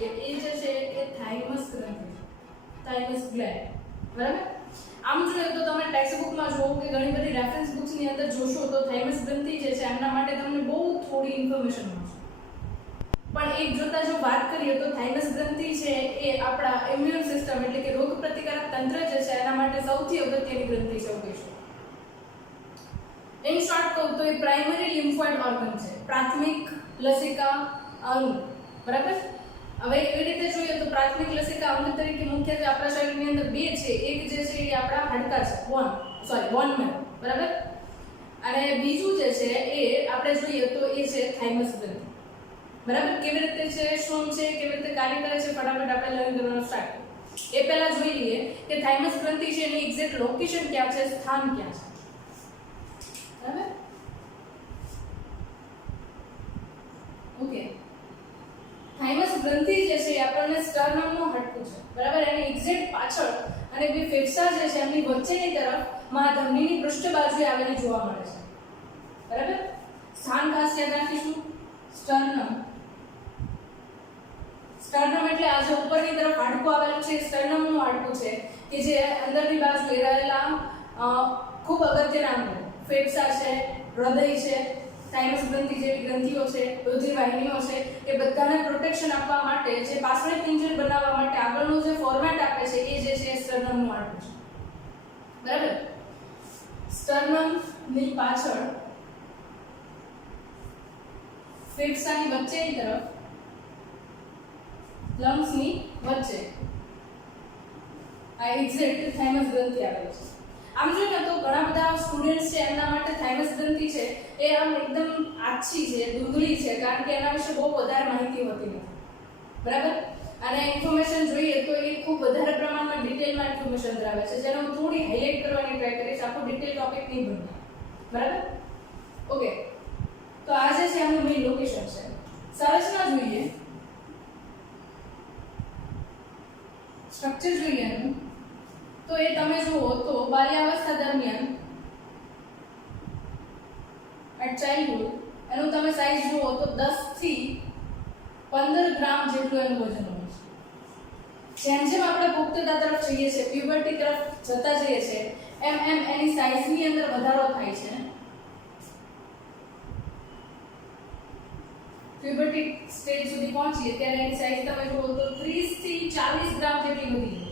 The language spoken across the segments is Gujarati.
જોઈએ એ જે છે એ થાઇમસ ગ્રંથિ, થાઇમસ ગ્લેન્ડ, બરાબર. આમ જોઈએ તો તમે ટેક્સ્ટ બુકમાં જોવો કે ઘણી બધી રેફરન્સ બુક્સની અંદર જોશો તો થાઇમસ ગ્રંથિ જે છે એમના માટે તમને બહુ થોડી ઇન્ફોર્મેશન મળશે. પણ એક જોતા જો વાત કરીએ તો થાઇમસ ગ્રંથિ છે એ આપણા ઇમ્યુન સિસ્ટમ એટલે કે રોગ પ્રતિકારક તંત્ર જે છે એના માટે સૌથી અગત્યની ગ્રંથિ છે એવું કહીશું. ઇન શોર્ટ કહું તો એ પ્રાઇમરી લિમ્ફોઇડ ઓર્ગન છે, પ્રાથમિક લસિકા અંગ, બરાબર. હવે એવી રીતે જોઈએ તો પ્રાથમિક લસિકા અંગ તરીકે મુખ્યત્વે આપણા શરીરની અંદર બે છે. એક જે છે એ આપણા હાડકા છે, બોન મેરો, બરાબર. અને બીજું જે છે એ આપણે જોઈએ તો એ છે થાઇમસ ગ્રંથિ, બરાબર. કેવી રીતે છે, શું છે, કેવી રીતે કાર્ય કરે છે, ફટાફટ આપણે લર્ન કરવાનું સ્ટાર્ટ કરીએ. એ પહેલા જોઈ લઈએ કે થાઇમસ ગ્રંથિ છે એની એક્ઝેક્ટ લોકેશન ક્યાં છે, સ્થાન ક્યાં છે, બરાબર. ઓકે, થાઇમસ ગ્રંથિ જે છે એ આપણને સ્ટર્નમનું હાડકું છે, બરાબર. એની એક્ઝેક્ટ પાછળ અને બે ફેફસા જે છે એમની વચ્ચેની તરફ મહાધમનીની પૃષ્ઠબાજુએ આવેલી જોવા મળે છે, બરાબર. સ્થાન ખાસ યાદ રાખીશું, સ્ટર્નમ. સ્ટર્નમ એટલે આ જે ઉપરની તરફ હાડકું આવેલું છે સ્ટર્નમનું હાડકું છે કે જે અંદરની બાજુએ રહેલા ખૂબ અગત્યના અંગો, ફેફસા છે, હૃદય છે, થાઇમસ ગ્રંથિ જેવી ગ્રંથિઓ છે, રુધિર વાહિનીઓ છે, એ બધાને પ્રોટેક્શન આપવા માટે જે પાછળની પિંજર બનાવવા માટે આગળનું જે ફોર્મેટ આપે છે એ જે છે સ્ટર્નમનું હાડકું છે, બરાબર. સ્ટર્નમની પાછળ ફેફસાની વચ્ચેની તરફ લંગ્સની વચ્ચે આ એક્ઝેક્ટ થાઇમસ ગ્રંથિ આવેલી છે. આમ જોઈએ ને તો ઘણા બધા સ્ટુડન્ટ્સ છે એમના માટે થાઇમસ ગ્રંથિ છે એ આમ એકદમ આછી છે, દૂધળી છે, કારણ કે એના વિશે બહુ વધારે માહિતી હોતી નથી, બરાબર. અને ઇન્ફોર્મેશન જોઈએ તો એ ખૂબ વધારે પ્રમાણમાં ડિટેલમાં ઇન્ફોર્મેશન ધરાવે છે, જેને હું થોડી હાઇલાઇટ કરવાની ટ્રાય કરીશ, આખો ડિટેલ ટોપિક નહીં બનતો, બરાબર. ઓકે, તો આ જે છે એનું મેઇન લોકેશન છે. સંરચના જોઈએ, સ્ટ્રક્ચર જોઈએ એનું તો એ તમે જુઓ તો બાલ્યાવસ્થા દરમિયાન એટ ચાઇલ્ડહુડ એનું તમે સાઇઝ જુઓ તો 10 થી 15 ગ્રામ જેટલું એનું વજન હોય છે. જેમ જેમ આપણે પુખ્તતા તરફ જઈએ છીએ, પ્યુબર્ટી તરફ જતા જઈએ છીએ, એમ એમ એની સાઇઝની અંદર વધારો થાય છે. પ્યુબર્ટી સ્ટેજ સુધી પહોંચીએ ત્યારે એની સાઇઝ તમે જુઓ તો 30 થી 40 ગ્રામ જેટલી વધી જાય.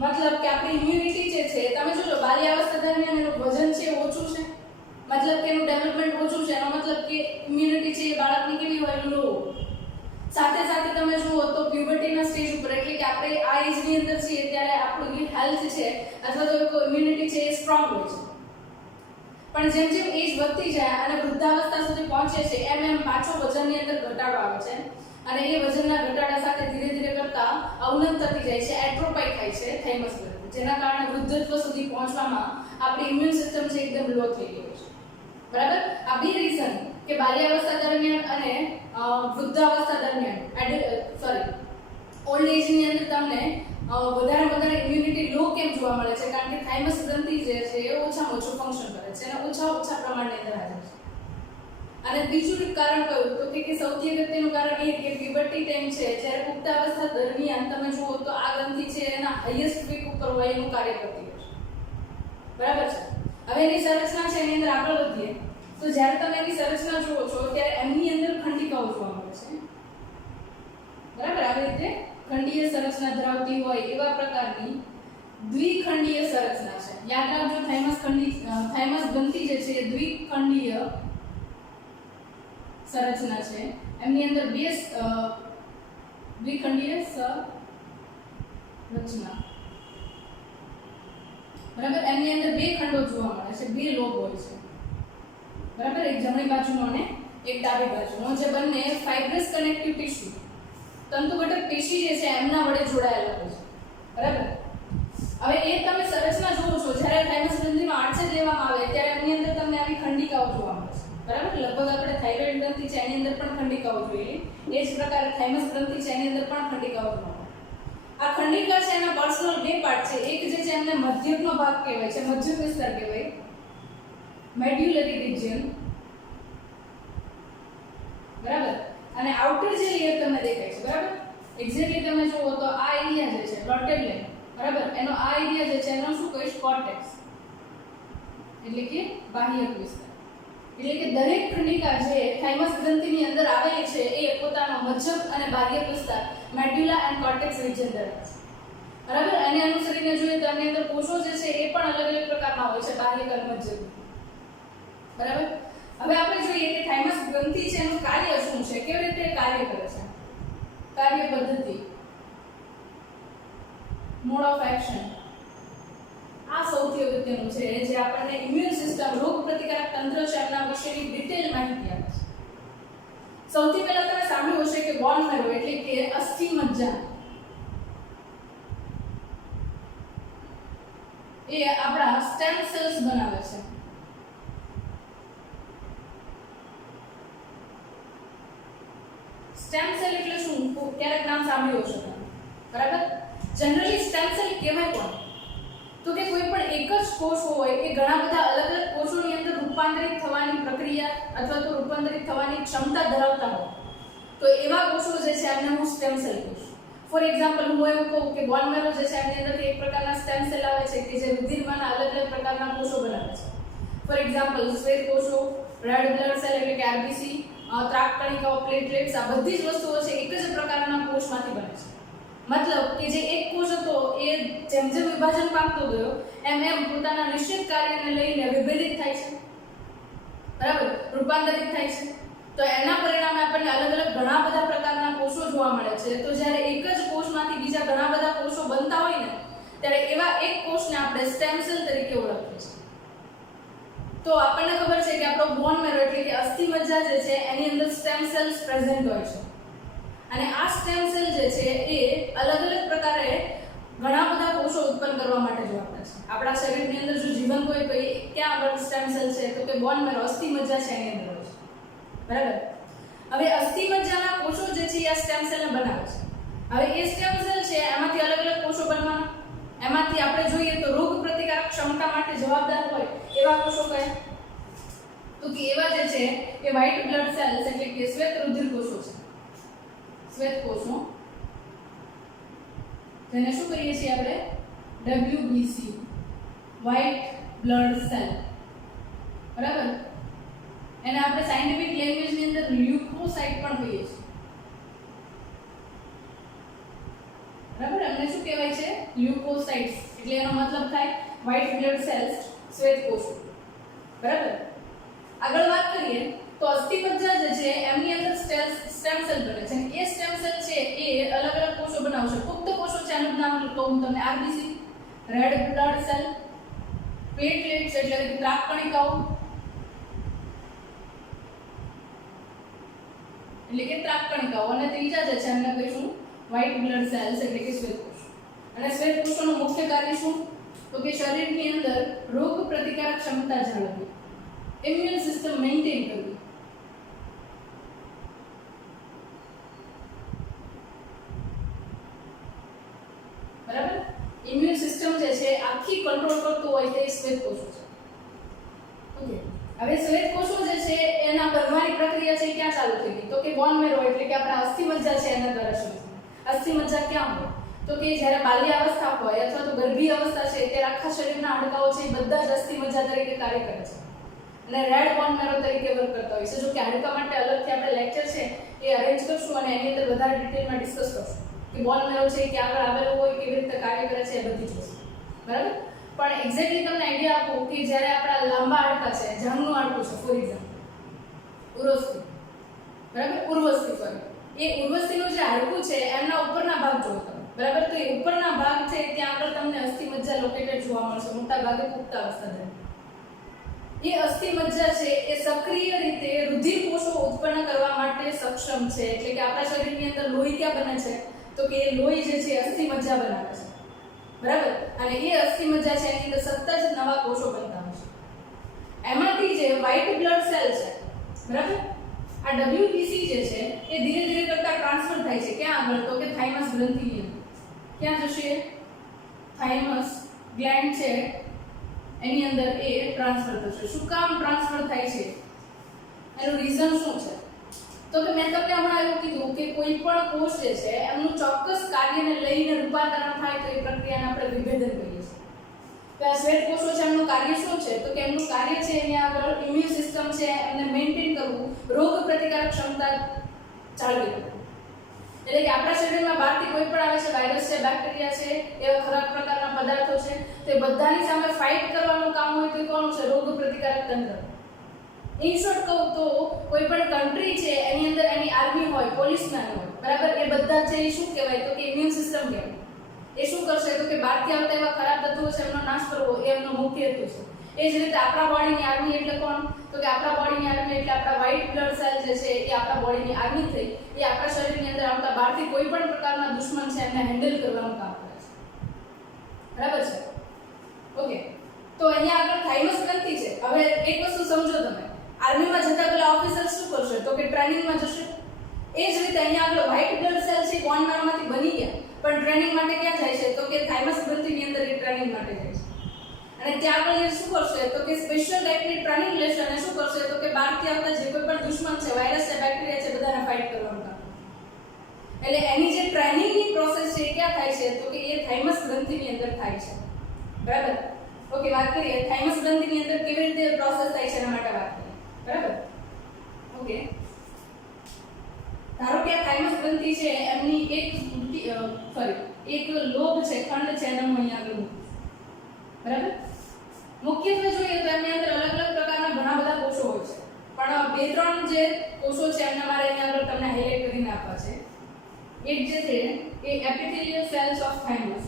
મતલબ કે આપણી ઇમ્યુનિટી જે છે તમે જોજો બાલ્યાવસ્થા દરમિયાન એનું વજન છે ઓછું છે, મતલબ કે એનું ડેવલપમેન્ટ ઓછું છે, એનો મતલબ કે ઇમ્યુનિટી છે એ બાળકની કેવી હોય, લો. સાથે સાથે તમે જુઓ તો પ્યુબર્ટીના સ્ટેજ ઉપર એટલે કે આપણે આ એજની અંદર છીએ ત્યારે આપણું હેલ્થ છે અથવા તો ઇમ્યુનિટી છે એ સ્ટ્રોંગ હોય છે. પણ જેમ જેમ એજ વધતી જાય અને વૃદ્ધાવસ્થા સુધી પહોંચે છે એમ એમ પાછો વજનની અંદર ઘટાડો આવે છે અને એ વજનના ઘટાડા સાથે ધીરે ધીરે કરતા અવનત થતી જાય છે, એટ્રોપાઈ થાય છે થાઇમસ ગ્રંથિ, જેના કારણે વૃદ્ધત્વ સુધી પહોંચવામાં આપણી ઇમ્યુન સિસ્ટમ છે એકદમ લો થઈ ગઈ છે, બરાબર. આ બે રીઝન કે બાલ્યાવસ્થા દરમિયાન અને વૃદ્ધાવસ્થા દરમિયાન ઓલ્ડ એજની અંદર તમને વધારે ઇમ્યુનિટી લો કેમ જોવા મળે છે, કારણ કે થાઇમસ ગ્રંથિ જે છે એ ઓછામાં ઓછું ફંક્શન કરે છે અને ઓછા પ્રમાણની અંદર હાજર છે. અને બીજું કારણ કયું તો કે સૌથી અગત્યનું કારણ એ કે પ્યુબર્ટી ટાઈમ છે જ્યારે પુખ્તાવસ્થા દરમિયાન તમે જુઓ તો આ ગ્રંથિ છે એના હાઈએસ્ટ પીક ઉપર હોય એનું કાર્ય કરતી હોય છે, બરાબર છે. હવે એની સંરચના છે એની અંદર આગળ વધીએ તો જ્યારે તમે એની સંરચના જુઓ છો ત્યારે એમની અંદર ખંડિકાઓ જોવા મળે છે, બરાબર. આવી રીતે ખંડીય સંરચના ધરાવતી હોય એવા પ્રકારની દ્વિખંડીય સંરચના છે. યાદ રાખજો થાઇમસ ગ્રંથિ જે છે એ દ્વિખંડીય સંરચના છે. એમની અંદર બે દ્વિખંડીય સંરચના, બરાબર. એમની અંદર બે ખંડો જોવા મળે છે, બે લોબ હોય છે, બરાબર. એક જમણી બાજુનો અને એક ડાબી બાજુનો, જે બંને ફાઇબ્રસ કનેક્ટિવ ટિશ્યુ તંતુઘટક પેશી જે છે એમના વડે જોડાયેલા હોય છે, બરાબર. હવે એ તમે સંરચના જુઓ છો જ્યારે થાઇમસ ગ્રંથિનો આડછેદ લેવામાં આવે ત્યારે એમની અંદર તમને આવી ખંડિકાઓ જોવા મળે છે, બરાબર. લગભગ આપણે થાઇરોઇડ ગ્રંથિ છે એની અંદર પણ ખંડિકાઓ જોઈએ, એ જ પ્રકારે થાઇમસ ગ્રંથિ છે એની અંદર પણ ખંડિકાઓ જોવા મળે. આ ખંડિકા છે એના પર્સનલ બે પાર્ટ છે. એક જે છે એમને મધ્યકનો ભાગ કહેવાય છે, મધ્યક વિસ્તાર કહેવાય, મેડ્યુલરી રિજિયન, બરાબર. અને આઉટર જે લેયર એક્ઝેક્ટલી તમને દેખાય છે બરાબર. એક્ઝેક્ટલી તમે જુઓ તો આ એરિયા જે છે ડોટેડ લાઈન બરાબર, એનો આ એરિયા જે છે એનો શું કહીશ કોર્ટેક્સ, એટલે કે બાહ્યક વિસ્તાર. એટલે કે દરેક કણિકા જે થાઇમસ ગ્રંથિની અંદર આવેલી છે એ પોતાનો મજ્જક અને બાહ્યક વિસ્તાર મેડ્યુલા એન્ડ કોર્ટેક્સ રિજન ધરાવે છે બરાબર. આને અનુસરીને જોઈએ તો આની અંદર કોષો જે છે એ પણ અલગ અલગ પ્રકારના હોય છે બાહ્યક અને મજ્જક બરાબર. હવે આપણે જોઈએ કે થાઇમસ ગ્રંથિ છે એનું કાર્ય શું છે, કેવી રીતે કાર્ય કરે છે, કાર્ય પદ્ધતિ, મોડ ઓફ એક્શન. આ સૌથી અગત્યનું છે જે આપણને ઇમ્યુન સિસ્ટમ રોગ પ્રતિકારક તંત્ર છે એના વિશેની ડિટેલ માહિતી આપે છે. સૌથી પહેલા તમે સાંભળ્યું હશે કે બોન મેરો એટલે કે અસ્થિ મજ્જા એ આપણા સ્ટેમ સેલ્સ બનાવે છે. સ્ટેમ સેલ એટલે શું, ક્યારેક નામ સાંભળ્યું હશે તમે બરાબર. જનરલી સ્ટેમ સેલ કહેવાય કોણ, તો કે કોઈ પણ એક જ કોષ હોય એ ઘણા બધા અલગ અલગ કોષોની અંદર રૂપાંતરિત થવાની પ્રક્રિયા અથવા તો રૂપાંતરિત થવાની ક્ષમતા ધરાવતા હોય તો એવા કોષો જે છે એમને હું સ્ટેમ સેલ કહું છું. ફોર એક્ઝામ્પલ હું એવું કહું કે બોન મેરો જે છે એની અંદરથી એક પ્રકારના સ્ટેમ સેલ આવે છે કે જે રુધિરમાંના અલગ અલગ પ્રકારના કોષો બનાવે છે. ફોર એક્ઝામ્પલ શ્વેત કોષો, રેડ બ્લડ સેલ એટલે કે આરબીસી, ત્રાક કણિકાઓ, પ્લેટલેટ્સ, આ બધી જ વસ્તુઓ છે એક જ પ્રકારના કોષમાંથી બને છે. મતલબ કે જે એક કોષ હતો એ જેમ જેમ વિભાજન પામતો ગયો એમ એમ પોતાના નિશ્ચિત કાર્યને લઈને વિભેદિત થાય છે બરાબર, રૂપાંતરિત થાય છે. તો એના પરિણામે આપણને અલગ અલગ ઘણા બધા પ્રકારના કોષો જોવા મળે છે. તો જ્યારે એક જ કોષમાંથી બીજા ઘણા બધા કોષો બનતા હોય ને ત્યારે એવા એક કોષને આપણે સ્ટેમ સેલ તરીકે ઓળખીએ છીએ. તો આપણને ખબર છે કે આપણો બોન મેરો એટલે કે અસ્થિ મજ્જા જે છે એની અંદર સ્ટેમ સેલ્સ પ્રેઝન્ટ હોય છે અને આ સ્ટેમ સેલ જે છે એ અલગ અલગ પ્રકારે ઘણા બધા કોષો ઉત્પન્ન કરવા માટે જવાબદાર છે. આપણા શરીરની અંદર જો જીવન હોય તો એ ક્યાં આગળ સ્ટેમ સેલ છે તો કે બોન મેરો અસ્થિ મજ્જા છે એની અંદર હોય છે બરાબર. હવે અસ્થિ મજ્જાના કોષો જે છે આ સ્ટેમ સેલને બનાવે છે. હવે એ સ્ટેમ સેલ છે એમાંથી અલગ અલગ કોષો બનવાના, એમાંથી આપણે જોઈએ તો રોગ પ્રતિકારક ક્ષમતા માટે જવાબદાર હોય એવા કોષો કયા, તો કે એવા જે છે એ વ્હાઇટ બ્લડ સેલ્સ એટલે કે શ્વેત રુધિર કોષો છે. શ્વેત કોષો જેને શું કહીએ છીએ આપણે WBC વ્હાઇટ બ્લડ સેલ બરાબર. એને આપણે સાયન્ટિફિક લેંગ્વેજ ની અંદર લ્યુકોસાઇટ પણ કહીએ છીએ બરાબર. એમને શું કહેવાય છે લ્યુકોસાઇટ્સ એટલે એનો મતલબ થાય વ્હાઇટ બ્લડ સેલ્સ, શ્વેત કોષો બરાબર. આગળ વાત કરીએ તો અસ્થિ મજ્જા જે છે એમની અંદર સ્ટેમ સેલ બને છે. એ સ્ટેમ સેલ છે એ અલગ અલગ કોષો બનાવશે. પુખ્ત કોષો છે એનું નામ કહું તમને RBC, red blood cell, platelets એટલે કે ત્રાક કણિકાઓ એટલે કે ત્રાક કણિકાઓ અને ત્રીજા જે છે એમને કહીશું વ્હાઇટ બ્લડ સેલ્સ એટલે કે શ્વેત કોષો. અને શ્વેત કોષોનું મુખ્ય કાર્ય શું તો કે શરીરની અંદર રોગ પ્રતિકારક ક્ષમતા જાળવવી, ઇમ્યુન સિસ્ટમ મેન્ટેન કરવી બરાબર. ઇમ્યુન સિસ્ટમ જે છે આખી કંટ્રોલ કરતું હોય તે શ્વેત કોષો છે. ઓકે, હવે શ્વેત કોષો જે છે એના બનવાની પ્રક્રિયા છે ક્યાં ચાલુ થઈ ગઈ તો કે બોન મેરો એટલે કે આપણા અસ્થિ મજ્જા છે એના દ્વારા શરૂ થઈ. અસ્થિ મજ્જા ક્યાં હોય તો કે જ્યારે બાલ્ય અવસ્થા હોય અથવા તો ગર્ભીય અવસ્થા છે ત્યારે આખા શરીરના હાડકાઓ છે એ બધા જ અસ્થિ મજ્જા તરીકે કાર્ય કરે છે અને રેડ બોન મેરો તરીકે વર્ક કરતા હોય છે. જો કે હાડકા માટે અલગથી આપણે લેક્ચર છે એ અરેન્જ કરશું અને એની અંદર વધારે ડિટેલમાં ડિસ્કસ કરશું કે બોન મેરો છે કે આગળ આવેલો હોય કેવી રીતે કાર્ય કરે છે એ બધી જ વસ્તુ બરાબર. પણ એક્ઝેક્ટલી તમને આઈડિયા આપું કે જ્યારે આપણા લાંબા હાડકા છે, જાંઘનું હાડકું છે ફોર એક્ઝામ્પલ ઉર્વસ્થિ બરાબર, ઉર્વસ્થિ પર એ ઉર્વસ્થિનું જે હાડકું છે એમના ઉપરના ભાગ જોવો તમે બરાબર. તો એ ઉપરના ભાગ છે ત્યાં આગળ તમને અસ્થિ મજ્જા લોકેટેડ જોવા મળશે મોટા ભાગે પુખ્ત અવસ્થા દરમિયાન. એ અસ્થિ મજ્જા છે એ સક્રિય રીતે રુધિર કોષો ઉત્પન્ન કરવા માટે સક્ષમ છે. એટલે કે આપણા શરીરની અંદર લોહી ક્યાં બને છે તો કે એ લોહી જે છે અસ્થિ મજ્જા બનાવે છે બરાબર. અને એ અસ્થિ મજ્જા છે એની અંદર સતત જ નવા કોષો બનતા હોય છે. એમાંથી જે વ્હાઇટ બ્લડ સેલ છે બરાબર, આ WBC જે છે એ ધીરે ધીરે કરતા ટ્રાન્સફર થાય છે ક્યાં આગળ તો કે થાઇમસ ગ્રંથિની અંદર. ક્યાં જશે થાઇમસ ગ્લેન્ડ છે એની અંદર એ ટ્રાન્સફર થશે. શું કામ ટ્રાન્સફર થાય છે એનું રીઝન શું છે તો કે મેં તમને હમણાં એવું કીધું કે કોઈ પણ કોષ જે છે એમનું ચોક્કસ કાર્યને લઈને રૂપાંતરણ થાય તો એ પ્રક્રિયાને આપણે વિભેદન કહીએ છીએ. તો આ શ્વેત કોષો છે એમનું કાર્ય શું છે? તો કે એમનું કાર્ય છે એની આગળ ઇમ્યુન સિસ્ટમ છે એમને મેન્ટેન કરવું, રોગ પ્રતિકારક ક્ષમતા જાળવી રાખવું. એટલે કે આપણા શરીરમાં બહારથી કોઈ પણ આવે છે, વાયરસ છે, બેક્ટેરિયા છે, એવા ખરાબ પ્રકારના પદાર્થો છે, તે બધાની સામે ફાઇટ કરવાનું કામ હોય તો એ કોનું છે? રોગ પ્રતિકારક તંત્ર. ઇન શોર્ટ કહું તો કોઈ પણ કન્ટ્રી છે એની અંદર એની આર્મી હોય, પોલીસમેન હોય, બરાબર, એ બધા છે એ શું કહેવાય? તો કે ઇમ્યુન સિસ્ટમ કહેવાય. એ શું કરશે? તો કે બહારથી આવતા એવા ખરાબ તત્વો છે એમનો નાશ કરવો એ એમનો મુખ્ય હેતુ છે. એ જ રીતે આપણા બોડીની આર્મી એટલે કોણ? તો કે આપણા બોડીની આર્મી એટલે આપણા વ્હાઇટ બ્લડ સેલ જે છે એ આપણા બોડીની આર્મી થઈ, એ આપણા શરીરની અંદર આવતા બહારથી કોઈ પણ પ્રકારના દુશ્મન છે એમને હેન્ડલ કરવાનું કામ કરે છે. બરાબર છે? ઓકે, તો અહીંયા આગળ થાઇમસ ગ્રંથિ છે. હવે એક વસ્તુ સમજો તમે, આર્મીમાં જતા પેલા ઓફિસર શું કરશે? તો કે ટ્રેનિંગમાં જશે. એ જ રીતે અહીંયા આગળ વ્હાઇટ બ્લડ સેલ છે બોન મેરોમાંથી બની ગયા, પણ ટ્રેનિંગ માટે ક્યાં જાય છે? તો કે થાઇમસ ગ્રંથિની અંદર એ ટ્રેનિંગ માટે જાય છે. અને ત્યાં આગળ એ શું કરશે? તો કે સ્પેશિયલ ટાઈપની ટ્રેનિંગ લેશે અને શું કરશે? તો કે બહારથી આવતા જે કોઈ પણ દુશ્મન છે, વાયરસ છે, બેક્ટેરિયા છે, બધાને ફાઇટ કરવાનું કામ. એટલે એની જે ટ્રેનિંગની પ્રોસેસ છે એ ક્યાં થાય છે? તો કે એ થાઇમસ ગ્રંથિની અંદર થાય છે. બરાબર? ઓકે, વાત કરીએ થાઇમસ ગ્રંથિની અંદર કેવી રીતે પ્રોસેસ થાય છે એના માટે વાત કરીએ. બરાબર? ઓકે, ધારો કે આ થાઇમસ ગ્રંથિ છે એમની એક લોબ છે, ખંડ છે, એનો હું અહીંયા આગળ મૂકું. બરાબર? મુખ્યત્વે જોઈએ તો એમની અંદર અલગ અલગ પ્રકારના ઘણા બધા કોષો હોય છે, પણ બે ત્રણ જે કોષો છે એમને મારે અહીંયા આગળ તમને હાઇલાઇટ કરીને આપવા છે. એક જે છે એ એપિથેલિયલ સેલ્સ ઓફ થાઇમસ,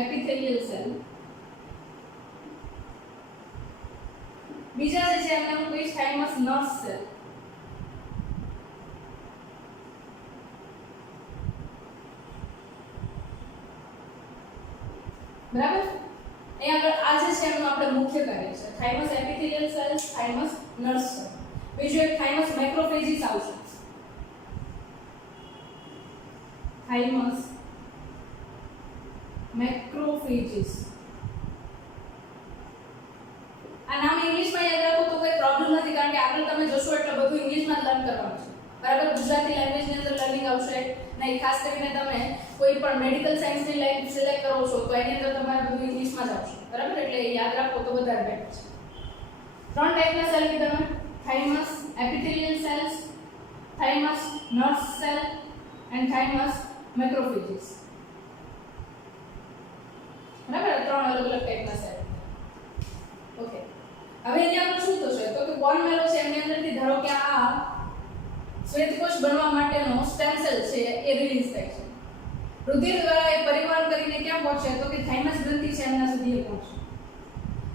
એપિથેલિયલ સેલ. બીજા જે છે એમને હું કહીશ થાઇમસ નર્વ સેલ. બરાબર? અહીંયા આગળ આ જે છે એમનું આપણે મુખ્ય કાર્ય છે થાઇમસ એપિથેલિયલ સેલ્સ, થાઇમસ નર્વ સેલ. બીજું એક થાઇમસ મેક્રોફેજીસ આવશે. થાઇમસ મેક્રોફેજીસ. આ નામ ઇંગ્લિશમાં યાદ રાખો તો કોઈ પ્રોબ્લેમ નથી, કારણ કે આગળ તમે જોશો એટલે બધું ઇંગ્લિશમાં લર્ન કરવાનું છે. બરાબર? ગુજરાતી લેંગ્વેજની અંદર લર્નિંગ આવશે નહીં. ખાસ કરીને તમે કોઈ પણ મેડિકલ સાયન્સની લાઈન સિલેક્ટ કરો છો તો એની અંદર તમારે બધું ઇંગ્લિશમાં જ આવશે. બરાબર? એટલે યાદ રાખો તો વધારે બેટર છે. ત્રણ ટાઈપના સેલ કીધા મેં: થાઇમસ એપિથેલિયલ સેલ્સ, થાઇમસ નર્વ સેલ એન્ડ થાઇમસ મેક્રોફેજીસ. બરાબર? ત્રણ અલગ અલગ ટાઈપના સેલ. ઓકે, હવે અહીંયા શું થશે? તો કે બોન મેરો છે એની અંદરથી ધારો કે આ શ્વેતકોષ બનવા માટેનો સ્ટેમ સેલ છે એ રિલીઝ થાય છે. રુધિર દ્વારા એ પરિવહન કરીને ક્યાં પહોંચે? તો કે થાઇમસ ગ્રંથિ છે એમના સુધી એ પહોંચે.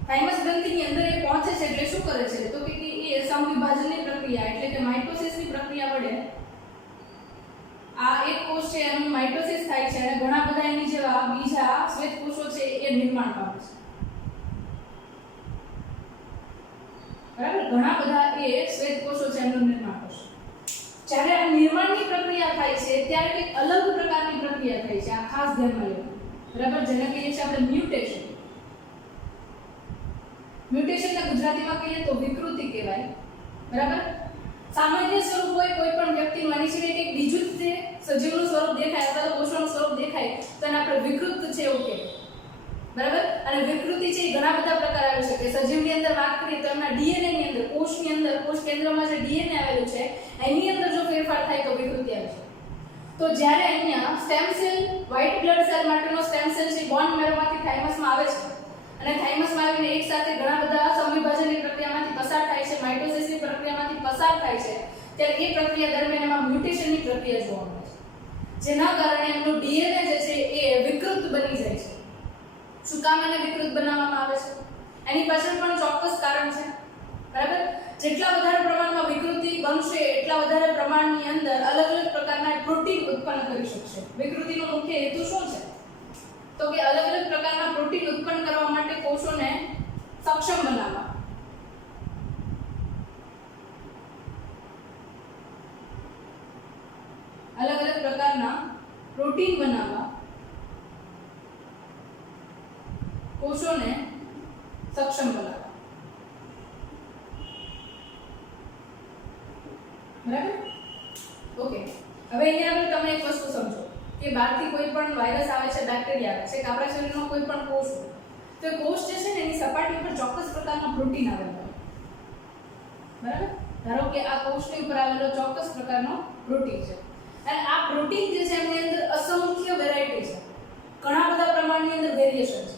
થાઇમસ ગ્રંથિની અંદર એ પહોંચે છે એટલે શું કરે છે? તો કે એ સમવિભાજનની પ્રક્રિયા એટલે કે માઇટોસિસની પ્રક્રિયા વડે આ એક કોષ છે એનું માઇટોસિસ થાય છે અને ઘણા બધા એની જેવા બીજા શ્વેતકોષો છે એ નિર્માણ પામે છે. બરાબર? ઘણા બધા એ શ્વેતકોષો છે એનું નિર્માણ કરશે. જ્યારે આ નિર્માણની પ્રક્રિયા થાય છે ત્યારે એક અલગ પ્રકારની પ્રક્રિયા થાય છે. આ ખાસ ધ્યાનમાં લેવાનું. બરાબર? જેને કહીએ છીએ આપણે મ્યુટેશન. મ્યુટેશનને ગુજરાતીમાં કહીએ તો વિકૃતિ કહેવાય. બરાબર? સામાન્ય સ્વરૂપ હોય કોઈ પણ વ્યક્તિનું, આની સિવાય કંઈક બીજું જ તે સજીવનું સ્વરૂપ દેખાય અથવા તો કોષનું સ્વરૂપ દેખાય તો એને આપણે વિકૃત છે એવું કહેવાય. બરાબર? અને વિકૃતિ છે એ ઘણા બધા પ્રકાર આવી શકે. સજીવની અંદર વાત કરીએ તો એમના ડીએનએ ની અંદર, કોષની અંદર, કોષ કેન્દ્રમાં જે ડીએનએ આવેલું છે એની અંદર જો ફેરફાર થાય તો વિકૃતિ આવે છે. તો જ્યારે અહીંયા stem cell, white blood cell માટેનો સ્ટેમ સેલ છે બોન મેરોમાંથી થાઇમસમાં આવે છે અને થાઇમસમાં આવીને એક સાથે ઘણા બધા સમવિભાજનની પ્રક્રિયામાંથી પસાર થાય છે, માઇટોસિસની પ્રક્રિયામાંથી પસાર થાય છે, ત્યારે એ પ્રક્રિયા દરમિયાન એમાં મ્યુટેશનની પ્રક્રિયા જોવા મળે છે. જેના કારણે એમનું ડીએનએ જે છે એ વિકૃત બની જાય છે. શું કામ એને વિકૃત બનાવવામાં આવે છે? એની પાછળ પણ ચોક્કસ કારણ છે. બરાબર? જેટલા વધારે પ્રમાણમાં વિકૃતિ બનશે એટલા વધારે પ્રમાણની અંદર અલગ અલગ પ્રકારના પ્રોટીન ઉત્પન્ન કરી શકશે. વિકૃતિનો મુખ્ય હેતુ શું છે? તો કે અલગ અલગ પ્રકારના પ્રોટીન ઉત્પન્ન કરવા માટે કોષોને સક્ષમ બનાવવા. અલગ અલગ પ્રકારના પ્રોટીન બનાવવા કોષોને સક્ષમ બનાવવા. બરાબર? ઓકે, હવે અહીંયા આગળ તમે એક વસ્તુ સમજો કે બહારથી કોઈ પણ વાયરસ આવે છે, બેક્ટેરિયા આવે છે કે આપણા શરીરમાં કોઈ પણ કોષ હોય, તો એ કોષ જે છે ને એની સપાટી પર ચોક્કસ પ્રકારના પ્રોટીન આવેલા હોય. બરાબર? ધારો કે આ કોષની ઉપર આવેલો ચોક્કસ પ્રકારનો પ્રોટીન છે અને આ પ્રોટીન જે છે એની અંદર અસંખ્ય વેરાયટી છે, ઘણા બધા પ્રમાણની અંદર વેરિએશન છે.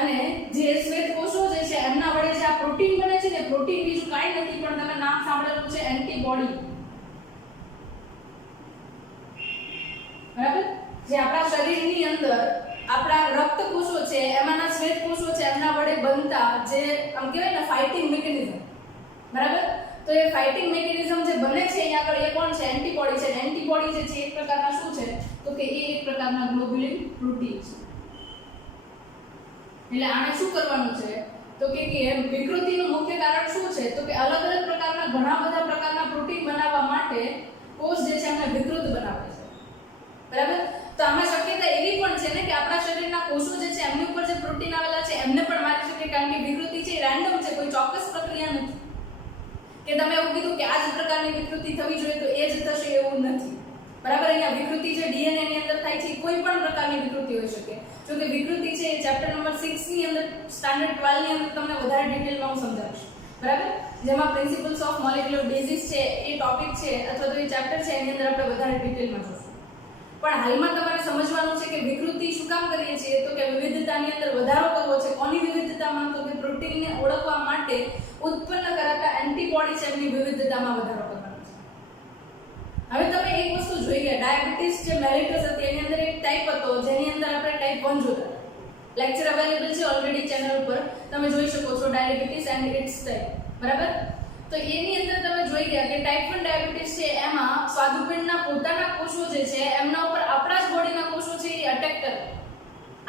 અને જે શ્વેત કોષો જે છે એમના વડે જે આ પ્રોટીન બને છે ને, પ્રોટીન બીજું કાંઈ નથી પણ તમે નામ સાંભળેલું છે એન્ટીબોડી. બરાબર? જે આપણા શરીરની અંદર આપણા રક્ત કોષો છે એમાંના શ્વેત કોષો છે એમના વડે બનતા જે આમ કહેવાય ને ફાઇટિંગ મિકેનિઝમ. બરાબર? તો એ ફાઇટિંગ મિકેનિઝમ જે બને છે અહીંયા આગળ એ કોણ છે? એન્ટીબોડી છે. એન્ટીબોડી જે છે એક પ્રકારના શું છે? તો કે એ એક પ્રકારના ગ્લોબ્યુલિન પ્રોટીન છે. એટલે આને શું કરવાનું છે? તો કે વિકૃતિનું મુખ્ય કારણ શું છે? તો કે અલગ અલગ પ્રકારના ઘણા બધા પ્રકારના પ્રોટીન બનાવવા માટે કોષ જે છે એમને વિકૃત બનાવે છે. બરાબર? તો આમાં શક્યતા એવી પણ છે ને કે આપણા શરીરના કોષો જે છે એમની ઉપર જે પ્રોટીન આવેલા છે એમને પણ મારી શકે, કારણ કે વિકૃતિ છે રેન્ડમ છે, કોઈ ચોક્કસ પ્રક્રિયા નથી કે તમે એવું કીધું કે આ જ પ્રકારની વિકૃતિ થવી જોઈએ તો એ જ થશે, એવું નથી. બરાબર? અહીંયા વિકૃતિ જે ડીએનએ ની અંદર થાય છે કોઈ પણ પ્રકારની વિકૃતિ હોઈ શકે. જો કે વિકૃતિ છે ચેપ્ટર નંબર 6 ની અંદર સ્ટાન્ડર્ડ 12 ની અંદર તમને વધારે ડિટેલમાં હું સમજાવીશ. બરાબર? જેમાં પ્રિન્સિપલ્સ ઓફ મોલેક્યુલર બેઝિસ છે એ ટોપિક છે અથવા તો એ ચેપ્ટર છે એની અંદર આપણે વધારે ડિટેલમાં જોશું. પણ હાલમાં તમારે સમજવાનું છે કે વિકૃતિ શું કામ કરીએ છીએ? તો કે વિવિધતાની અંદર વધારો કરવો છે. કોની વિવિધતામાં? તો કે પ્રોટીનને ઓળખવા માટે ઉત્પન્ન કરાતા એન્ટીબોડી છે એમની વિવિધતામાં વધારો કરવાનો છે. હવે તમે એક વસ્તુ જોઈ ગયા, ડાયાબિટીસ જે મેલિટસ હતી એની અંદર એક ટાઈપ હતો જેની અંદર આપણે ટાઈપ 1 જોતા. લેક્ચર અવેલેબલ છે ઓલરેડી ચેનલ ઉપર, તમે જોઈ શકો છો ડાયાબિટીસ એન્ડ ઇટ્સ ટાઈપ. બરાબર? તો એની અંદર તમે જોઈ ગયા કે ટાઈપ 1 ડાયાબિટીસ છે એમાં સ્વાદુપિંડના પોતાના કોષો જે છે એમના ઉપર આપણા જ બોડીના કોષો છે એ અટેક કરે.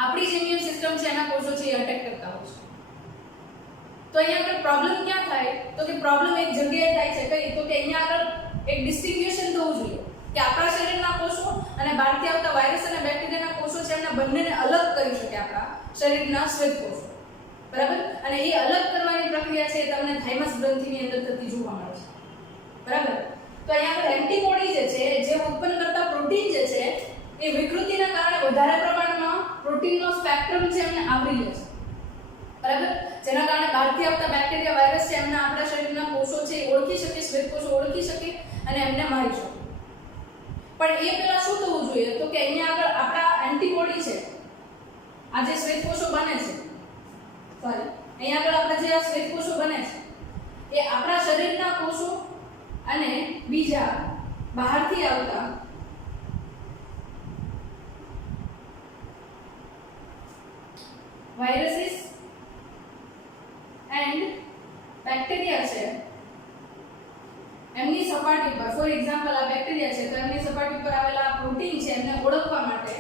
આપણી જે ઇમ્યુન સિસ્ટમ છે એના કોષો છે એ અટેક કરતા હોય છે. તો અહીંયા આગળ પ્રોબ્લેમ ક્યાં થાય? તો કે પ્રોબ્લેમ એક જગ્યાએ થાય છે. કઈ? તો કે અહીંયા આગળ એક ડિસ્ટિંગ્યુશન થવું જોઈએ કે આપણા શરીરના કોષો અને બહારથી આવતા વાયરસ અને બેક્ટેરિયાના કોષો છે એમને બંનેને અલગ કરી શકે આપણા શરીરના શ્વેત કોષો. બરાબર? અને એ અલગ કરવાની પ્રક્રિયા છે તમને થાઇમસ ગ્રંથિની અંદર થતી જોવા મળે છે. બરાબર? તો અહીંયા આગળ એન્ટીબોડી જે છે જે ઉત્પન્ન કરતા પ્રોટીન જે છે એ વિકૃતિના કારણે વધારે પ્રમાણમાં પ્રોટીનનો સ્પેક્ટ્રમ છે એમને આવરી લે છે. બરાબર? જેના કારણે બહારથી આવતા બેક્ટેરિયા વાયરસ છે એમના આપણા શરીરના કોષો છે એ ઓળખી શકે, શ્વેત કોષો ઓળખી શકે અને એમને મારી શકે. પણ એ પહેલા શું થવું જોઈએ? તો કે અહીંયા આગળ આપણા એન્ટીબોડી છે આ જે શ્વેત કોષો બને છે, અહીંયા આગળ આપણે જે આ શ્વેત કોષો બને છે એ આપણા શરીરના કોષો અને બીજા બહારથી આવતા વાયરસીસ એન્ડ બેક્ટેરિયા છે એમની સપાટી પર, ફોર એક્ઝામ્પલ આ બેક્ટેરિયા છે તો એમની સપાટી પર આવેલા પ્રોટીન છે એમને ઓળખવા માટે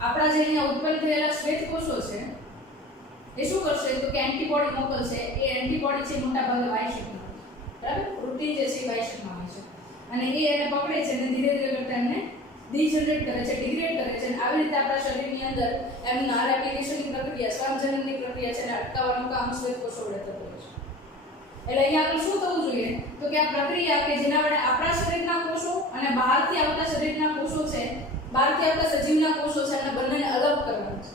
આપણા જે અહીંયા ઉત્પન્ન થયેલા શ્વેત કોષો છે એ શું કરશે? તો કે એન્ટીબોડી મોકલશે. એ એન્ટીબોડી છે મોટા ભાગે વાય શેપમાં, બરાબર? પ્રોટીન જે છે વાય શેપમાં હોય છે અને એ એને પકડે છે અને ધીરે ધીરે કરતા એમને ડિજનરેટ કરે છે, ડિગ્રેડ કરે છે અને આવી રીતે આપણા શરીરની અંદર એમના રેપ્લિકેશનની પ્રક્રિયા, સ્વયંજનનની પ્રક્રિયા છે એને અટકાવવાનું કામ શ્વેત કોષો વડે થતું હોય છે. એટલે અહીંયા આપણે શું થવું જોઈએ? તો કે આ પ્રક્રિયા કે જેના વડે આપણા શરીરના કોષો અને બહારથી આવતા શરીરના કોષો છે, બહારથી આવતા સજીવના કોષો છે એને બંનેને અલગ કરવાનું છે.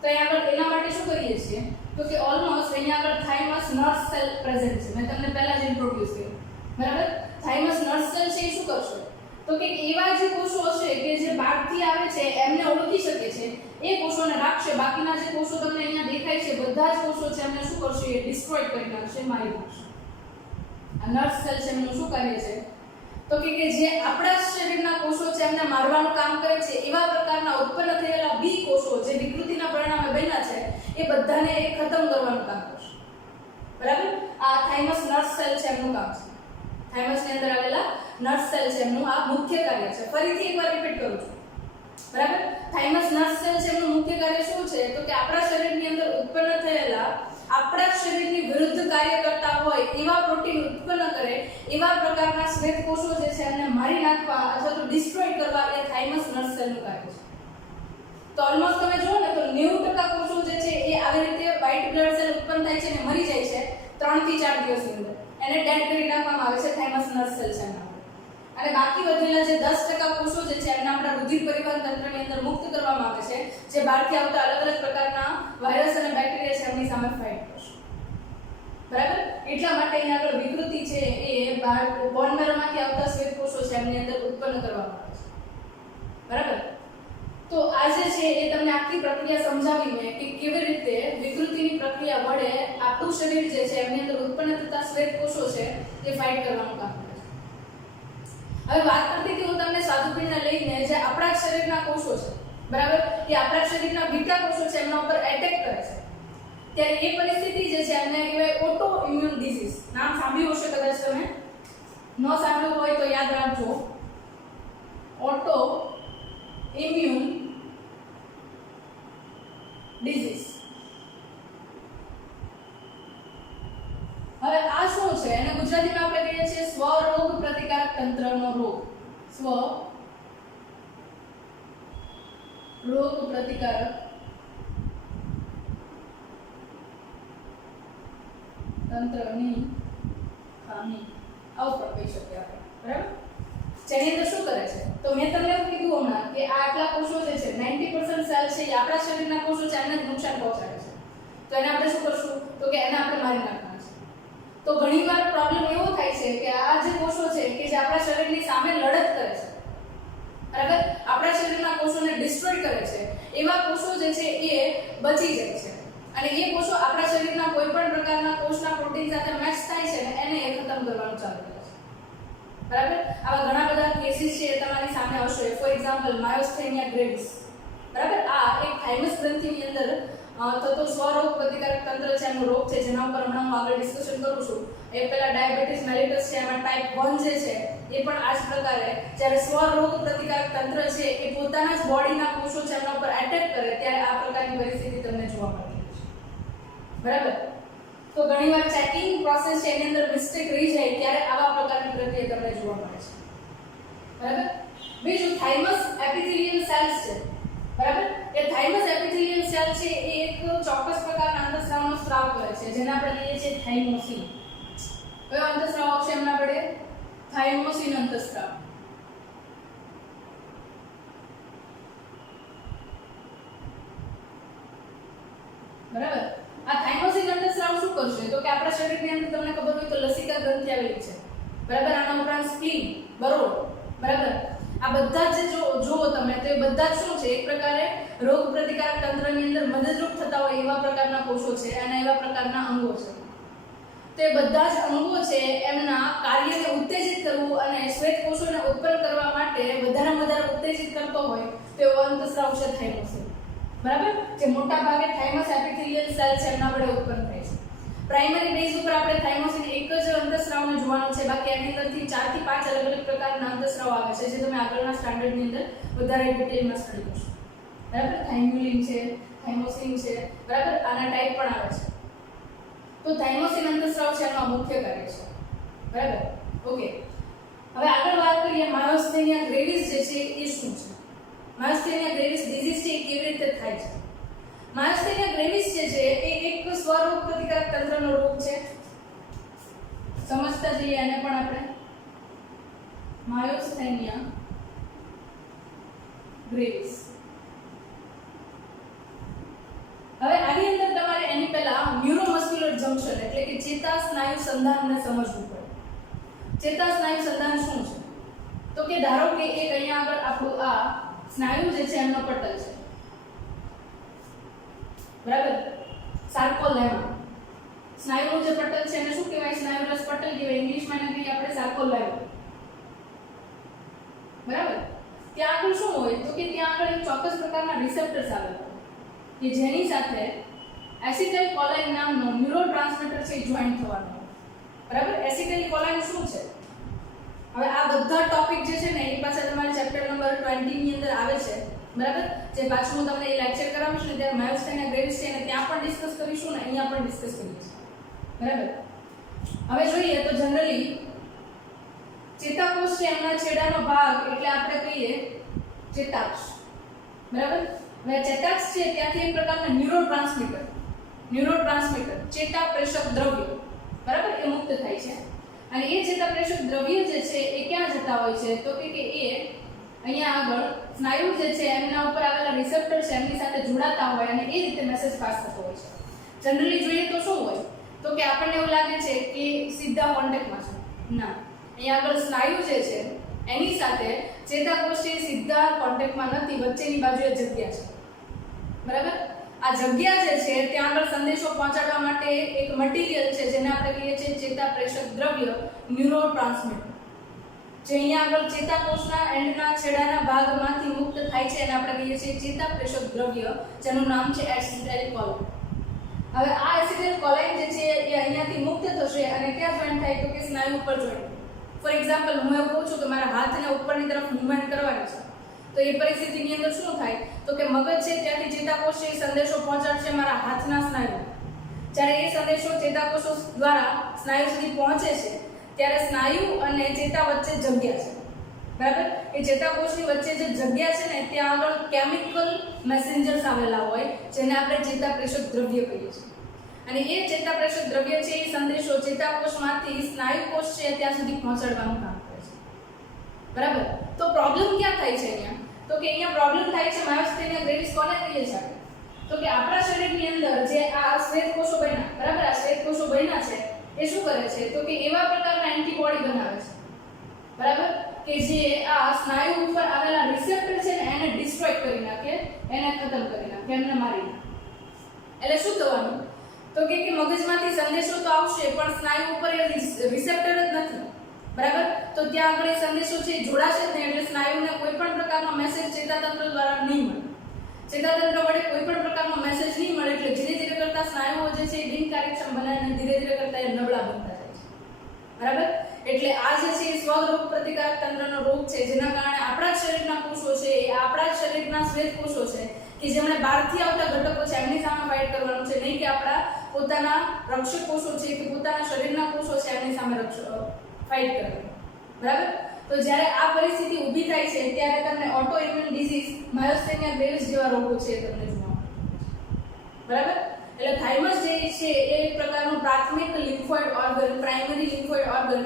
તો અહીંયા આગળ એના માટે શું કરીએ છીએ? તો કે ઓલમોસ્ટ અહીંયા આગળ થાઇમસ નર્વ સેલ પ્રેઝન્ટ છે. મેં તમને પહેલા જ ઇન્ટ્રોડ્યુસ કર્યું. બરાબર? થાઇમસ નર્વ સેલ છે એ શું કરશે? તો કે એવા જે કોષો હશે કે જે બહારથી આવે છે એમને ઓળખી શકે છે એ કોષોને રાખશે. બાકીના જે કોષો તમને અહીંયા દેખાય છે બધા જ કોષો છે એમને શું કરશે? એ ડિસ્ટ્રોય કરી નાખશે, મારી નાખશે. આ નર્વ સેલ છે એમનું શું કાર્ય છે? તો કે જે આપણા શરીરના કોષો છે એમને મારવાનું કામ કરે છે એવા પ્રકારના ઉત્પન્ન થયેલા બી કોષો જે વિકૃતિના પરિણામે બન્યા છે એ બધાને એ ખતમ કરવાનું કામ કરશે. બરાબર? આ થાઇમસ નર્વ સેલ છે એમનું કામ છે. થાઇમસ ની અંદર આવેલા નર્વ સેલ છે એમનું આ મુખ્ય કાર્ય છે. ફરીથી એકવાર રિપીટ કરું છું. બરાબર? થાઇમસ નર્વ સેલ છે એમનું મુખ્ય કાર્ય શું છે? તો કે આપણા શરીરની અંદર ઉત્પન્ન થયેલા આપણા શરીરની વિરુદ્ધ કાર્ય કરતા હોય એવા પ્રોટીન ઉત્પન્ન કરે એવા પ્રકારના શ્વેત કોષો જે છે એમને મારી નાખવા અથવા તો ડિસ્ટ્રોય કરવા એ થાઇમસ નર્વ સેલનું કાર્ય છે. તો ઓલમોસ્ટ તમે જુઓ ને તો 90% કોષો જે છે એ આવી રીતે વ્હાઇટ બ્લડ સેલ ઉત્પન્ન થાય છે અને મરી જાય છે 3 થી 4 દિવસની અંદર. એને ડેડ કરી નાખવામાં આવે છે થાઇમસ નર્વ સેલ છે એના. અને બાકી વધેલા જે 10% કોષો જે છે એમને આપણા રુધિર પરિવહન તંત્રની અંદર મુક્ત કરવામાં આવે છે, જે બહારથી આવતા અલગ અલગ પ્રકારના વાયરસ અને બેક્ટેરિયા છે એમની સામે ફાઇટ કરશે. બરાબર? એટલા માટે અહીંયા આગળ વિકૃતિ છે એ બોન મેરોમાંથી આવતા શ્વેત કોષો છે એમની અંદર ઉત્પન્ન કરવામાં આવે છે. બરાબર? તો આજે છે એ તમને આખી પ્રક્રિયા સમજાવી મેં કે કેવી રીતે વિકૃતિની પ્રક્રિયા વડે આપણું શરીર જે છે એમની અંદર ઉત્પન્ન થતા શ્વેત કોષો છે એ ફાઇટ કરવાનું કામ કરે છે. હવે વાત કરતી હતી હું તમને સ્વાદુપિંડને લઈને જે આપણા શરીરના કોષો છે, બરાબર, એ આપણા શરીરના બીટા કોષો છે એમના ઉપર એટેક કરે છે. ત્યારે એ પરિસ્થિતિ જે છે એમને કહેવાય ઓટો ઇમ્યુન ડિઝીઝ. નામ સાંભળ્યું હશે કદાચ તમે, ન સાંભળ્યું હોય તો યાદ રાખજો. Auto immune disease. હવે આ શું છે? એને ગુજરાતીમાં આપણે કહીએ છીએ સ્વરોગ પ્રતિકારક તંત્રનો રોગ. સ્વ રોગ પ્રતિકારક તંત્રની ખામી, આવું પણ કહી શકીએ આપણે. બરાબર? જેની અંદર શું કરે છે? તો મેં તમને એવું કીધું હમણાં કે આ આટલા કોષો જે છે 90% સેલ છે એ આપણા શરીરના કોષો છે એને નુકસાન પહોંચાડે છે. તો એને આપણે શું કરશું? તો કે એને આપણે મારી નાખવાના છે. તો ઘણીવાર પ્રોબ્લેમ એવો થાય છે કે આ જે કોષો છે કે જે આપણા શરીરની સામે લડત કરે છે, બરાબર, આપણા શરીરના કોષોને ડિસ્ટ્રોય કરે છે, એવા કોષો જે છે એ બચી જાય છે. અને એ કોષો આપણા શરીરના કોઈ પણ પ્રકારના કોષના પ્રોટીન સાથે મેચ થાય છે ને એને એ ખતમ કરવાનું ચાલુ કરે છે. બરાબર? આવા ઘણા બધા કેસીસ છે તમારી સામે આવશે. For example myasthenia gravis. બરાબર? આ એક થાઇમસ ગ્રંથિની અંદર થતો સ્વરોગ પ્રતિકારક તંત્ર છે એનો રોગ છે, જેના ઉપર હમણાં હું આગળ ડિસ્કશન કરું છું. એ પહેલા ડાયાબિટીસ મેલિટસ છે એમાં ટાઈપ 1 જે છે એ પણ આ જ પ્રકારે જ્યારે સ્વરોગ પ્રતિકારક તંત્ર છે એ પોતાના જ બોડીના કોષો છે એના ઉપર એટેક કરે ત્યારે આ પ્રકારની પરિસ્થિતિ તમને જોવા મળતી છે. બરાબર? તો ઘણીવાર ચેકિંગ પ્રોસેસ છે એની અંદર મિસ્ટેક રહી જાય ત્યારે આવા પ્રકારની પ્રક્રિયા તમને જોવા મળે છે. બરાબર? બીજું થાઇમસ એપિથેલિયલ સેલ્સ છે. બરાબર? એ થાઇમસ એપિથેલિયલ સેલ છે એ એક ચોક્કસ પ્રકારના અંતઃસ્રાવનો સ્રાવ કરે છે જેને આપણે કહીએ છીએ થાઇમોસિન. કયો અંતઃસ્રાવ આવશે એમના વડે? થાઇમોસિન અંતઃસ્રાવ. બરાબર? આ થાઇમોસિન અંતઃસ્રાવ શું કરશે? તો કે આપણા શરીરની અંદર તમને ખબર હોય તો લસિકા ગ્રંથિ આવેલી છે. બરાબર? આના ઉપરાંત સ્પ્લીન, બરોળ. બરાબર? આ બધા જ જોવો તમે તો એ બધા જ શું છે? એક પ્રકારે રોગ પ્રતિકારક તંત્રની અંદર મદદરૂપ થતા હોય એવા પ્રકારના કોષો છે અને એવા પ્રકારના અંગો છે. તે બધા જ અંગો છે એમના કાર્યને ઉત્તેજિત કરવું અને શ્વેત કોષોને ઉત્પન્ન કરવા માટે વધારેમાં વધારે ઉત્તેજિત કરતો હોય તો એવો અંતઃસ્રાવ છે થાઇમોસિન. બરાબર? જે મોટા ભાગે થાઇમસ એપિથેલિયલ સેલ છે એમના વડે ઉત્પન્ન થાય છે. પ્રાઇમરી બેઝ ઉપર આપણે થાઇમોસિન એક જ અંતઃસ્રાવને જોવાનું છે, બાકી એની અંદરથી 4 થી 5 અલગ અલગ પ્રકારના અંતઃસ્રાવ આવે છે જે તમે આગળના સ્ટાન્ડર્ડની અંદર વધારે ડિટેલમાં સ્ટડી કરશો. બરાબર? થાઇમ્યુલિન છે, થાઇમોસિન છે, બરાબર, આના ટાઈપ પણ આવે છે. તો થાઇમોસિન અંતઃસ્રાવ છે એનો મુખ્ય કાર્ય છે. બરાબર? ઓકે. હવે આગળ વાત કરીએ માયોસ્થેનિયા ગ્રેવિસ જે છે એ શું છે? માયોસ્થેનિયા ગ્રેવિસ ડિઝીઝ છે એ કેવી રીતે થાય છે? માયોસ્થેનિયા ગ્રેવિસ જે છે એ એક સ્વરોગ પ્રતિકારક તંત્રનો રોગ છે. સમજતા જઈએ આને પણ આપણે. માયોસ્થેનિયા ગ્રેવિસ. હવે આની અંદર તમારે એની પહેલા ન્યુરોમસ્ક્યુલર જંક્શન એટલે કે ચેતાસ્નાયુ સંધાનને સમજવું પડે. ચેતાસ્નાયુ સંધાન શું છે? તો કે ધારો કે એક અહીંયા આગળ આપણું આ સ્નાયુ જે છે એમનો પટલ છે. બરાબર? સાર્કોલેમા. સ્નાયુનું જે પટલ છે એને શું કહેવાય? સ્નાયુરસ પટલ કહેવાય. ઇંગ્લિશમાં એને કહીએ આપણે સાર્કોલેમા. બરાબર? ત્યાં આગળ શું હોય? તો કે ત્યાં આગળ એક ચોક્કસ પ્રકારના રિસેપ્ટર્સ આવેલા હોય કે જેની સાથે એસિટાઇલ કોલાઇન નામનો ન્યુરોટ્રાન્સમીટર છે જોઈન્ટ થવાનો હોય. બરાબર? એસિટાઇલ કોલાઇન શું છે? હવે આ બધા ટોપિક જે છે ને એ પાછા તમારે ચેપ્ટર નંબર 20 ની અંદર આવે છે. બરાબર? જે પાછું હું તમને એ લેક્ચર કરાવીશ ને ત્યારે માયોસ્થેનિયા ગ્રેવિસ છે અને ત્યાં પણ ડિસ્કસ કરીશું ને અહીંયા પણ ડિસ્કસ કરીશું. બરાબર? હવે જોઈએ તો જનરલી ચેતાકોષ છે એમના છેડાનો ભાગ એટલે આપણે કહીએ ચેતાક્ષ. બરાબર? હવે ચેતાક્ષ છે ત્યાંથી એક પ્રકારના ન્યુરોટ્રાન્સમીટર ચેતા પ્રેષક દ્રવ્ય, બરાબર, એ મુક્ત થાય છે અને એ ચેતાપ્રેષક દ્રવ્ય જે છે એ ક્યાં જતા હોય છે તો કે એ અહીંયા આગળ સ્નાયુ જે છે એમના ઉપર આવેલા રિસેપ્ટર છે એમની સાથે જોડાતા હોય અને એ રીતે મેસેજ પાસ થતો હોય છે. જનરલી જોઈએ તો શું હોય તો કે આપણને એવું લાગે છે કે સીધા કોન્ટેક્ટમાં છે. ના, અહીંયા આગળ સ્નાયુ જે છે એની સાથે ચેતાકોષ છે સીધા કોન્ટેક્ટમાં નથી, વચ્ચેની બાજુએ જગ્યા છે. બરાબર? આ જગ્યા જે છે ત્યાં આગળ સંદેશો પહોંચાડવા માટે એક મટીરીયલ છે જેને આપણે કહીએ છીએ ચેતાપ્રેષક દ્રવ્ય, ન્યુરોટ્રાન્સમીટર, જે અહીંયા આગળ ચેતાકોષના એન્ડના છેડાના ભાગમાંથી મુક્ત થાય છે અને આપણે કહીએ છીએ ચેતાપ્રેષક દ્રવ્ય, જેનું નામ છે એસિટાઇલકોલાઇન. હવે આ એસિટાઇલકોલાઇન જે છે એ અહીંયાથી મુક્ત થશે અને ક્યાં જોઈન્ટ થાય તો કે સ્નાયુ ઉપર જોઈન્ટ. ફોર એક્ઝામ્પલ, હું એવું કહું છું કે મારા હાથને ઉપરની તરફ મૂવમેન્ટ કરવાની છે, તો એ પરિસ્થિતિની અંદર શું થાય તો કે મગજ છે ત્યાંથી ચેતાકોષ છે સંદેશો પહોંચાડશે મારા હાથના સ્નાયુ. જ્યારે એ સંદેશો ચેતાકોષો દ્વારા સ્નાયુ સુધી પહોંચે છે ત્યારે સ્નાયુ અને ચેતા વચ્ચે જગ્યા છે. બરાબર? એ ચેતાકોષની વચ્ચે જે જગ્યા છે ને ત્યાં આગળ કેમિકલ મેસેન્જર્સ આવેલા હોય જેને આપણે ચેતાપ્રેષક દ્રવ્ય કહીએ છીએ. અને એ ચેતાપ્રેષક દ્રવ્ય છે એ સંદેશો ચેતાકોષમાંથી સ્નાયુ કોષ છે ત્યાં સુધી પહોંચાડવાનું કામ કરે છે. બરાબર? તો પ્રોબ્લેમ ક્યાં થાય છે અહીંયા તો કે અહીંયા પ્રોબ્લેમ થાય છે માયોસ્ટેનિયા ગ્રેવિસ કોને કહીએ છીએ તો કે આપણા શરીરની અંદર જે આ શ્વેત કોષો બન્યા, બરાબર, આ શ્વેત કોષો બન્યા છે એ શું કરે છે તો કે એવા પ્રકારના એન્ટીબોડી બનાવે છે. બરાબર? કે જે આ સ્નાયુ ઉપર આવેલા રિસેપ્ટર છે ને એને ડિસ્ટ્રોય કરી નાખે, એને ખતમ કરી નાખે, એમને મારી નાખે. એટલે શું થવાનું તો કે મગજમાંથી સંદેશો તો આવશે પણ સ્નાયુ ઉપર એ રિસેપ્ટર જ નથી. બરાબર? તો ત્યાં આગળ એ સંદેશો છે જોડાશે જ નહીં, એટલે સ્નાયુને કોઈ પણ પ્રકારનો મેસેજ ચેતાતંત્ર દ્વારા નહીં મળે. ચેતાતંત્ર વડે કોઈ પણ પ્રકારનો મેસેજ નહીં મળે એટલે ધીરે ધીરે કરતા સ્નાયુઓ જે છે એ બિનકાર્યક્ષમ બને અને ધીરે ધીરે કરતા એ નબળા બનતા જાય છે. બરાબર? એટલે આ જે છે એ સ્વરોગ પ્રતિકારક તંત્રનો રોગ છે જેના કારણે આપણા શરીરના કોષો છે એ આપણા શરીરના શ્વેત કોષો છે કે જેમણે બહારથી આવતા ઘટકો છે એમની સામે ફાઇટ કરવાનું છે, નહીં કે આપણા પોતાના રક્ષક કોષો છે કે પોતાના શરીરના કોષો છે એમની સામે ફાઇટ કરવાનું. બરાબર? તો જ્યારે આ પરિસ્થિતિ ઊભી થાય છે ત્યારે તમને ઓટો ઇમ્યુન ડિઝીઝ, માયોસ્ટેનિયા ગ્રેવિસ જેવા રોગો છે તમને જોવા મળે. બરાબર? એટલે થાઇમસ જે છે એ એક પ્રકારનું પ્રાથમિક લિમ્ફોઇડ ઓર્ગન, પ્રાઇમરી લિમ્ફોઇડ ઓર્ગન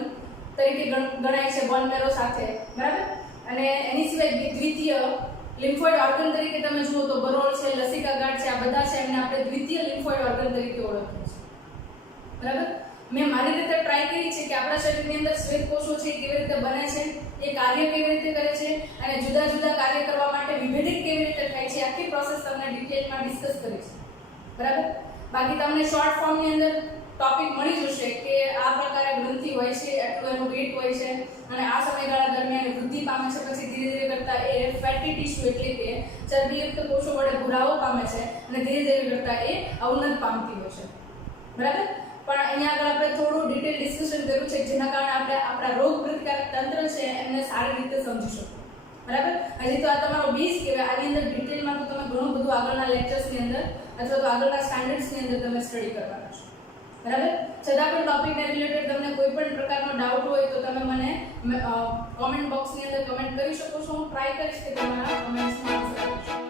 તરીકે ગણાય છે બોન મેરો સાથે. બરાબર? અને એની સિવાય દ્વિતીય લિમ્ફોઇડ ઓર્ગન તરીકે તમે જુઓ તો બરોળ છે, લસિકા ગાંઠ છે, આ બધા છે એમને આપણે દ્વિતીય લિમ્ફોઇડ ઓર્ગન તરીકે ઓળખીએ છીએ. બરાબર? મેં મારી રીતે ટ્રાય કરી છે કે આપણા શરીરની અંદર શ્વેત કોષો છે કેવી રીતે બને છે, એ કાર્ય કેવી રીતે કરે છે અને જુદા જુદા કાર્ય કરવા માટે વિભેદિત કેવી રીતે થાય છે, આખી પ્રોસેસ તમને ડિટેલમાં ડિસ્કસ કરી છે. બરાબર? બાકી તમને શોર્ટ ફોર્મની અંદર ટોપિક મળી જશે કે આ પ્રકારે ગ્રંથિ હોય છે, એટલું એનું વેટ હોય છે અને આ સમયગાળા દરમિયાન વૃદ્ધિ પામે છે, પછી ધીરે ધીરે કરતા એ ફેટી ટિશ્યુ એટલે કે ચરબીયુક્ત કોષો વડે ભૂરાવો પામે છે અને ધીરે ધીરે કરતા એ અવનત પામતી હોય છે. બરાબર? પણ અહીંયા આગળ આપણે થોડું ડિટેલ ડિસ્કશન કર્યું છે જેના કારણે આપણે આપણા રોગ પ્રતિકારક તંત્ર છે એમને સારી રીતે સમજી શકો. બરાબર? હજી તો આ તમારો બેઝ કહેવાય. આની અંદર ડિટેલમાં તો તમે ઘણું બધું આગળના લેક્ચર્સની અંદર અથવા તો આગળના સ્ટાન્ડર્ડ્સની અંદર તમે સ્ટડી કરવાના છો. બરાબર? છતાં પણ ટોપિકને રિલેટેડ તમને કોઈ પણ પ્રકારનો ડાઉટ હોય તો તમે મને કોમેન્ટ બોક્સની અંદર કમેન્ટ કરી શકો છો. હું ટ્રાય કરીશ કે તમારા કમેન્ટ્સનો આન્સર આપું.